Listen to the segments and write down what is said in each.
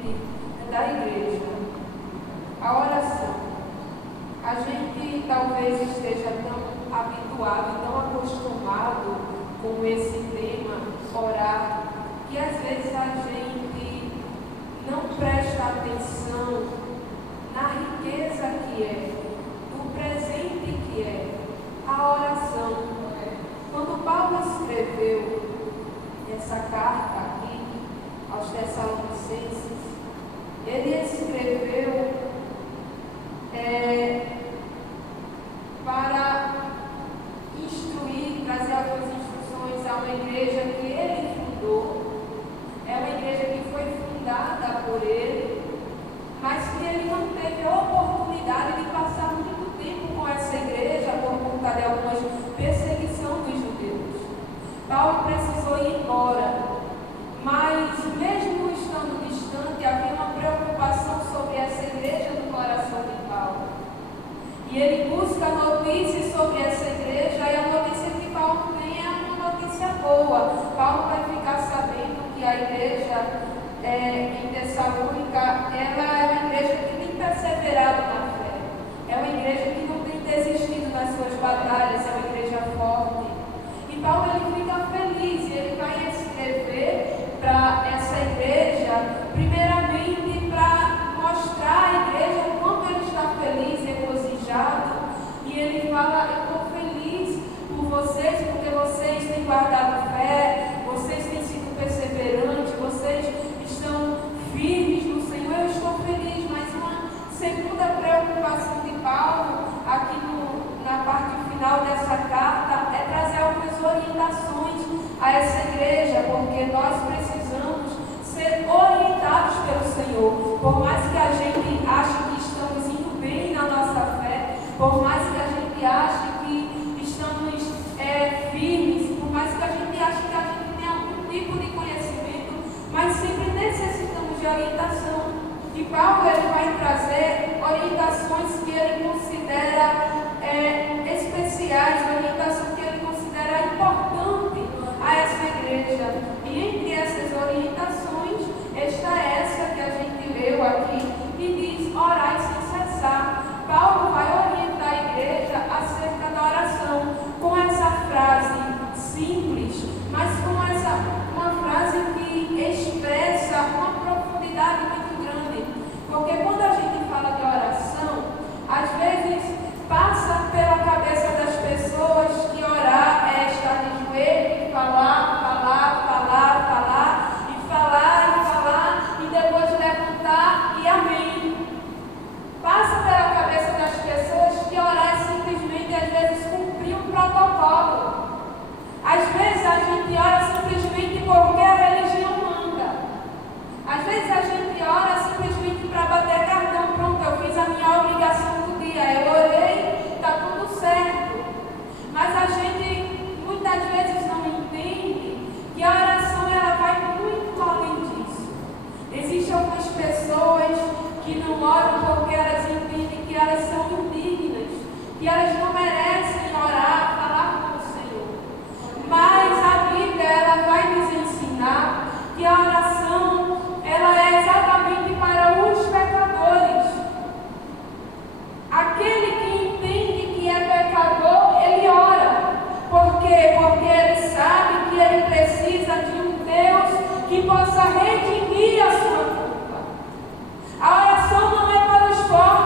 sempre da igreja, a oração. A gente talvez esteja tão habituado, tão acostumado com esse tema, orar, que às vezes a gente não presta atenção na riqueza que é, no presente que é a oração. Quando Paulo escreveu essa carta aqui aos Tessalonicenses, ele escreveu para instruir, trazer algumas instruções a uma igreja que ele fundou. É uma igreja que foi fundada por ele, mas que ele não teve a oportunidade de passar muito tempo com essa igreja por conta de algumas perseguição dos judeus. Paulo precisou ir embora, mas mesmo estando distante, havia uma preocupação sobre essa igreja no coração de Paulo. E ele busca notícias sobre essa igreja, e a notícia que Paulo tem é uma notícia boa. Paulo vai ficar sabendo que a igreja em Tessalônica, ela é uma igreja que tem perseverado na fé. É uma igreja que não tem desistido nas suas batalhas, é uma igreja forte. E Paulo ele fica feliz, e ele vai escrever para essa igreja, primeiramente para mostrar à igreja o quanto ele está feliz, regozijado. E ele fala: eu estou feliz por vocês, porque vocês têm guardado fé, vocês têm sido perseverantes, vocês estão firmes no Senhor. Eu estou feliz. Mas uma segunda preocupação de Paulo, aqui na parte final dessa carta, é trazer algumas orientações a essa igreja, porque nós precisamos ser orientados pelo Senhor. Por mais que a gente ache que estamos indo bem na nossa fé, por mais que a gente ache que estamos firmes, por mais que a gente ache que a gente tem algum tipo de conhecimento, mas sempre necessitamos de orientação. E Paulo ele vai trazer orientações que ele considera especiais, orientação que ele considera importante a essa igreja. E entre essas orientações está essa que a gente leu aqui, que diz: orai sem cessar. Paulo vai orientar a igreja acerca da oração com essa frase simples, mas com uma frase que expressa uma profundidade muito grande. Porque quando a gente fala de oração, às vezes passa pela cabeça das pessoas que orar é estar de joelho e falar, e depois levantar e amém. Passa pela cabeça das pessoas que orar é simplesmente, às vezes, cumprir um protocolo. Às vezes a gente ora simplesmente porque a religião manda. Às vezes a gente ora simplesmente para bater cartão. Pronto, eu fiz a minha obrigação do dia, eu orei, está tudo certo. Mas a gente muitas vezes não entende que a oração ela vai muito além disso. Existem algumas pessoas que não oram porque elas entendem que elas são indignas, que elas não merecem orar, falar com o Senhor. Mas a Bíblia ela vai nos ensinar que a oração ela é exatamente para os pecadores. Aquele que entende que é pecador, ele ora. Por quê? Porque ele sabe que ele precisa de um Deus que possa redimir a sua culpa. A oração não é para os fortes.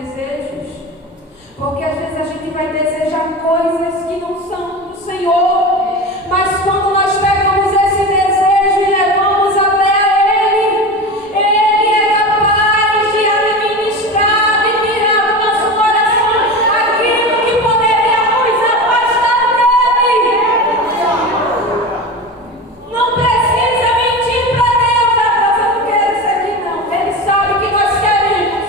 desejos, porque às vezes a gente vai desejar coisas que não são do Senhor, mas quando nós pegamos esse desejo e levamos até Ele, Ele é capaz de administrar e tirar do nosso coração aquilo que poderia nos afastar dele. Não precisa mentir para Deus, eu não quero isso aqui não. Ele sabe que nós queremos.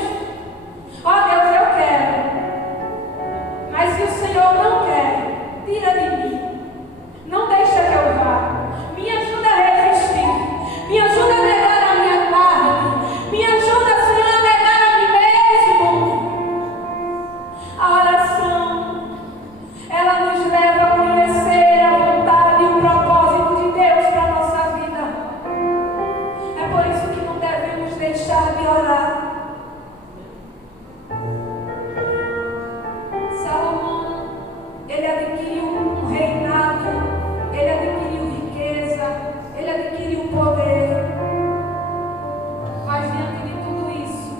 Ó Deus, eu quero. Mas se o Senhor não quer, tira de mim. Não deixa que eu vá. Me ajuda a resistir. Me ajuda a negar a minha carne. Me ajuda, Senhor, a negar a mim mesmo. A oração, ela nos leva a conhecer a vontade e o propósito de Deus para a nossa vida. É por isso que não devemos deixar de orar. Salomão, ele adquiriu um reinado, ele adquiriu riqueza, ele adquiriu poder. Mas diante de tudo isso,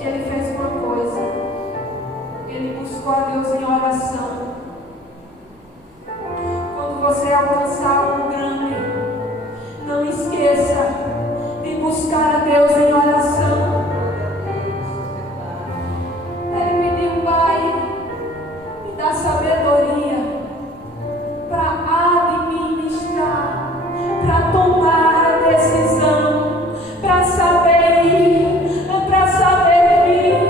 ele fez uma coisa: ele buscou a Deus em oração. Quando você alcançar algo grande, não esqueça de buscar a Deus em oração. Ele pediu: Pai, me dá sabedoria para administrar, para tomar a decisão, para saber ir, para saber vir.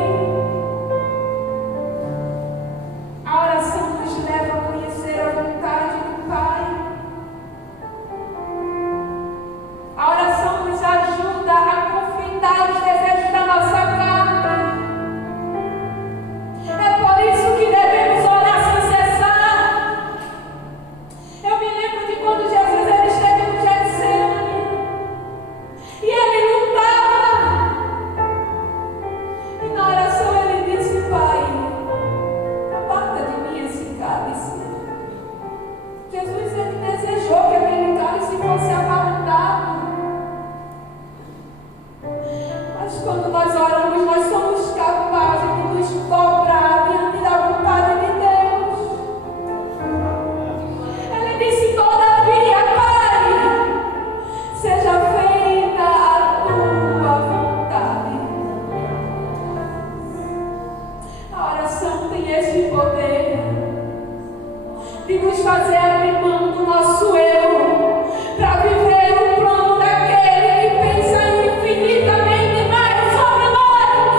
A oração nos leva a conhecer a vontade do Pai. A oração nos ajuda a confrontar os desejos da nossa carne. É por isso que devemos orar sem cessar. Eu me lembro de quando Jesus ele esteve no Getsemane e ele lutava. E na oração ele disse: Pai, aparta de mim esse cálice. Jesus ele desejou que aquele cálice fosse apartado. Mas quando nós oramos, nós somos capazes de nos dobrar diante da vontade de Deus. Ele disse: todavia, Pai, seja feita a tua vontade. A oração tem esse poder de nos fazer abrir mão do nosso eu para viver o plano daquele que pensa infinitamente mais sobre nós.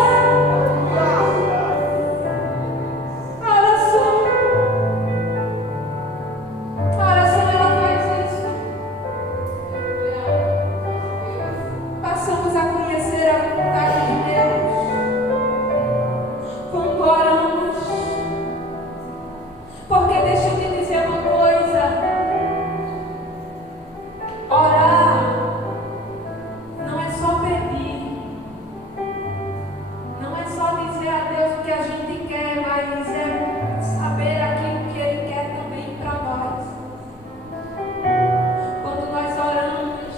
A oração ela faz isso. Passamos a conhecer a vontade de Deus quando oramos. Porque deixa eu te dizer uma coisa: orar não é só pedir, não é só dizer a Deus o que a gente quer, mas é saber aquilo que Ele quer também para nós. Quando nós oramos,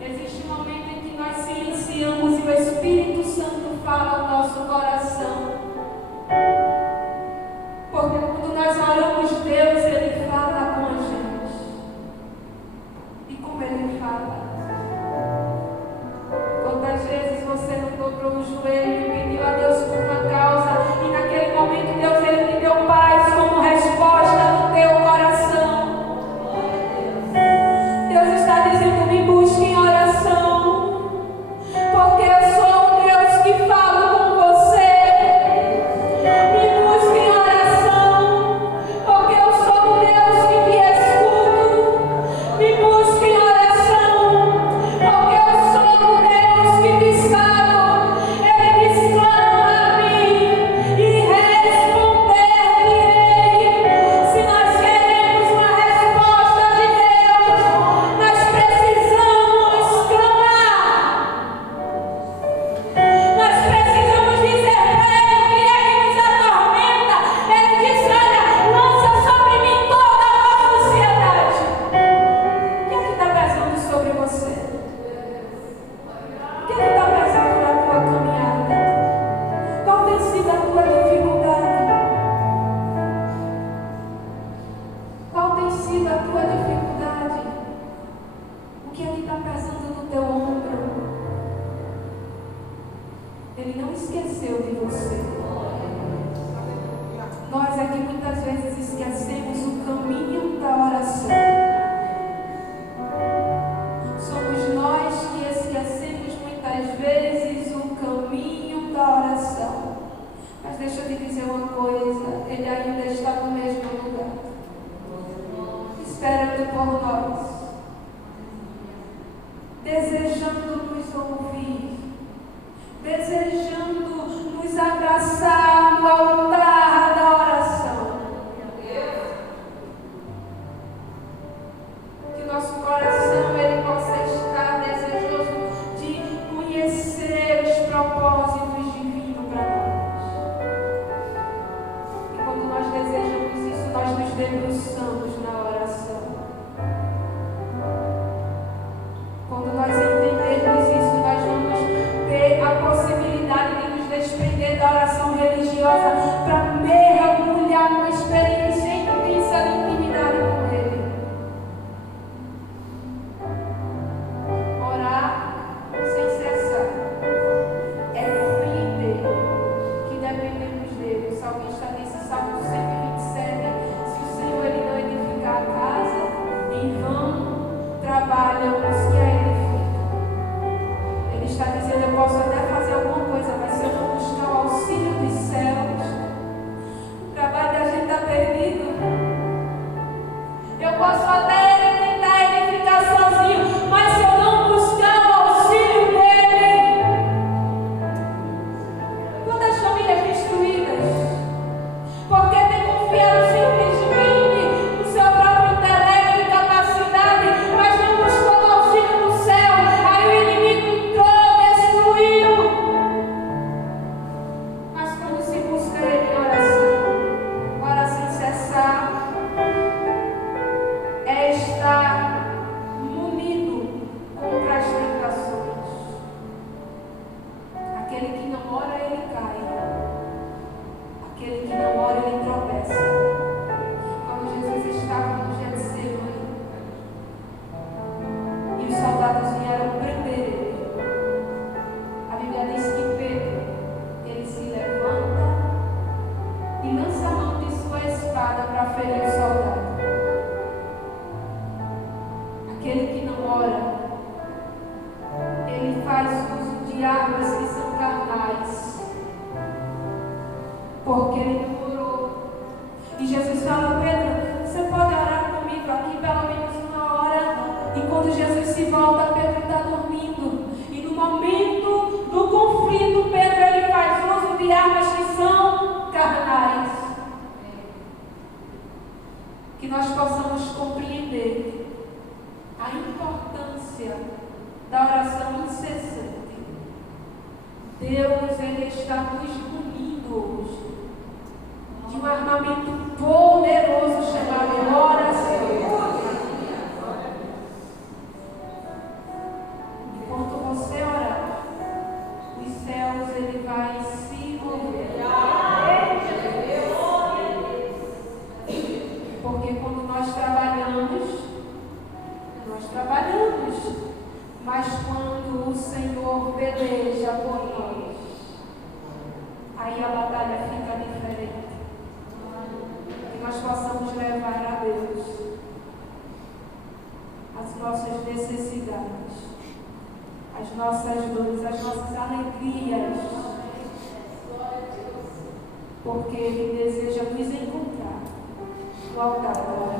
existe um momento em que nós silenciamos e o Espírito Santo fala ao nosso coração. Porque quando nós oramos, Deus, Ele fala com a gente. E como Ele fala? Quantas vezes você não dobrou o joelho e pediu a Deus por uma causa, e naquele momento Deus, Ele te deu paz como resposta no teu coração? Deus está dizendo: me busque em oração, porque eu sou o Deus que falo com você. Ele não esqueceu de você. Nós aqui muitas vezes esquecemos o caminho da oração. Somos nós que esquecemos muitas vezes o caminho da oração. Mas deixa eu te dizer uma coisa, Ele ainda está no mesmo lugar, esperando por nós, desejando nos ouvir, desejando nos abraçar no altar da oração. Que nosso coração ele possa estar desejoso de conhecer os propósitos divinos para nós. E quando nós desejamos isso, nós nos debruçamos na oração. Quando nós entendermos isso, nós vamos ter a possibilidade de nos desprender da oração religiosa para mergulhar numa experiência intensa de intimidade com Ele. Orar sem cessar é compreender que dependemos dele. O salmista disse, Salmo 127, se o Senhor ele não edificar a casa, em vão trabalham os que a edificam. Ele está dizendo, eu posso até fazer alguma coisa, mas se eu não buscar o auxílio dos céus, o trabalho da gente está perdido. Eu posso até tentar edificar sozinho, mas se eu não buscar o auxílio dele, quantas famílias destruídas, porque tem confiado simplesmente no seu próprio intelecto e capacidade, mas não buscou o auxílio do céu, aí o inimigo entrou, destruiu. Mas quando se busca ele em oração, ora sem cessar, é estar munido contra as tentações. Aquele que não ora, ele cai. Aquele que não ora, ele tropeça. Quando Jesus estava no Getsemane e os soldados vieram prender ele, a Bíblia diz que Pedro, ele se levanta e lança a mão de sua espada para ferir o soldado. Aquele que não ora, ele faz uso de armas que são carnais, porque ele não orou. E Jesus fala, Pedro, você pode orar comigo aqui pelo menos uma hora? E quando Jesus se volta, Pedro está dormindo. E no momento do conflito, Pedro ele faz uso de armas que são carnais. Que nós possamos compreender a importância da oração incessante. Deus ele está nos munindo hoje de um armamento poderoso chamado oração. Enquanto você orar, os céus ele vai se mover. Porque quando nós trabalhamos, mas quando o Senhor peleja por nós, aí a batalha fica diferente. Que nós possamos levar a Deus as nossas necessidades, as nossas dores, as nossas alegrias, porque Ele deseja nos encontrar no altar da oração.